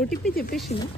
OTP చెప్పేసిందా?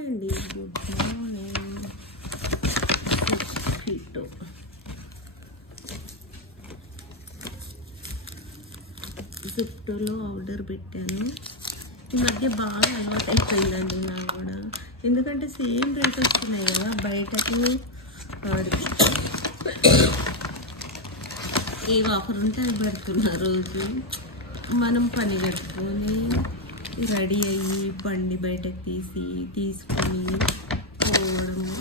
అండి good morning. జిప్టోలో order పెట్టాను. ఈ మధ్య బాగా అలవాటు అయిపోయిందండి నాకు కూడా, ఎందుకంటే సేమ్ రేట్ వస్తున్నాయి కదా బయటకు. ఏ ఆఫర్ ఉంటే అది పెడుతున్నారు. రోజు మనం పని కట్టుకొని రెడీ అయ్యి బండి బయటకు తీసుకొని పోవడము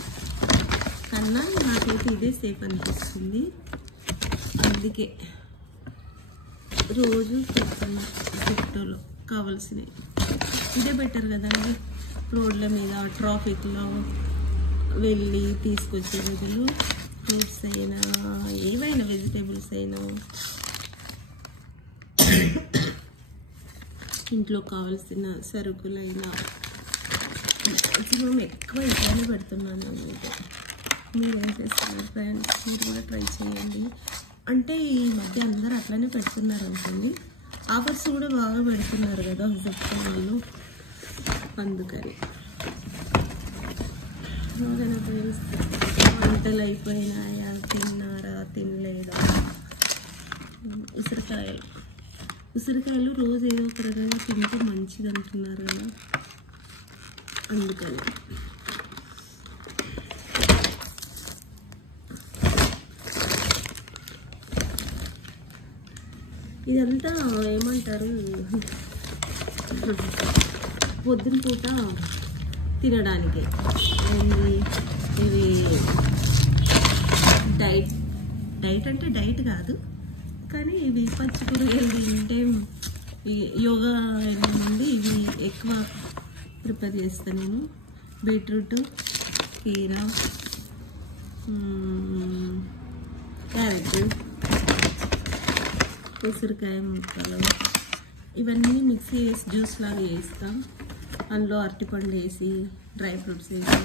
కన్నా నాకైతే ఇదే సేఫ్ అనిపిస్తుంది. అందుకే రోజు చెప్తాను జిప్టోలో కావాల్సినవి ఇదే బెటర్ కదండి. రోడ్ల మీద ట్రాఫిక్లో వెళ్ళి తీసుకొచ్చే బదులు ఫ్రూట్స్ అయినా ఏవైనా వెజిటేబుల్స్ అయినా ఇంట్లో కావాల్సిన సరుకులైనా మ్యాక్సిమం ఎక్కువ ఇట్లానే పెడుతున్నాను అన్నమాట. మీరు ఏం చేస్తున్నారు ఫ్రెండ్స్? మీరు కూడా ట్రై చేయండి. అంటే ఈ మధ్య అందరూ అట్లనే పెడుతున్నారు అనుకోండి. ఆఫర్స్ కూడా బాగా పెడుతున్నారు కదా జిప్టో వాళ్ళు, అందుకని. ఏదైనా ఫ్రెండ్స్ వంటలు అయిపోయినాయా? తిన్నారా? తినలేదా? ఉసిరికాయలు రోజు ఏదో ఒక రకంగా తింటే మంచిది అంటున్నారు కదా, అందుకని. ఇదంతా ఏమంటారు, పొద్దున పూట తినడానికి. ఇవి డైట్ అంటే డైట్ కాదు, కానీ ఇవి పచ్చి కూరగాయలు తింటే యోగా నుండి ఇవి ఎక్కువ ప్రిపేర్ చేస్తాను నేను. బీట్రూట్, కీరా, క్యారెట్, ఉసిరికాయ ముక్కలు ఇవన్నీ మిక్సీ వేసి జ్యూస్ లాగా చేస్తాం. అందులో అరటిపండు వేసి డ్రై ఫ్రూట్స్ వేసి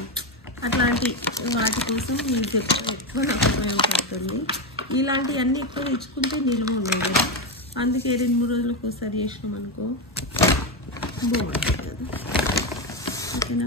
అట్లాంటి వాటి కోసం నేను ఎక్కువ నాకు ఉపయోగపడుతుంది. ఇలాంటివన్నీ ఎక్కువ తెచ్చుకుంటే నిల్వ ఉండదు కదా, అందుకే 2-3 రోజులకు ఒకసారి చేసినాం అనుకో బాగుంటుంది కదా. ఓకేనా?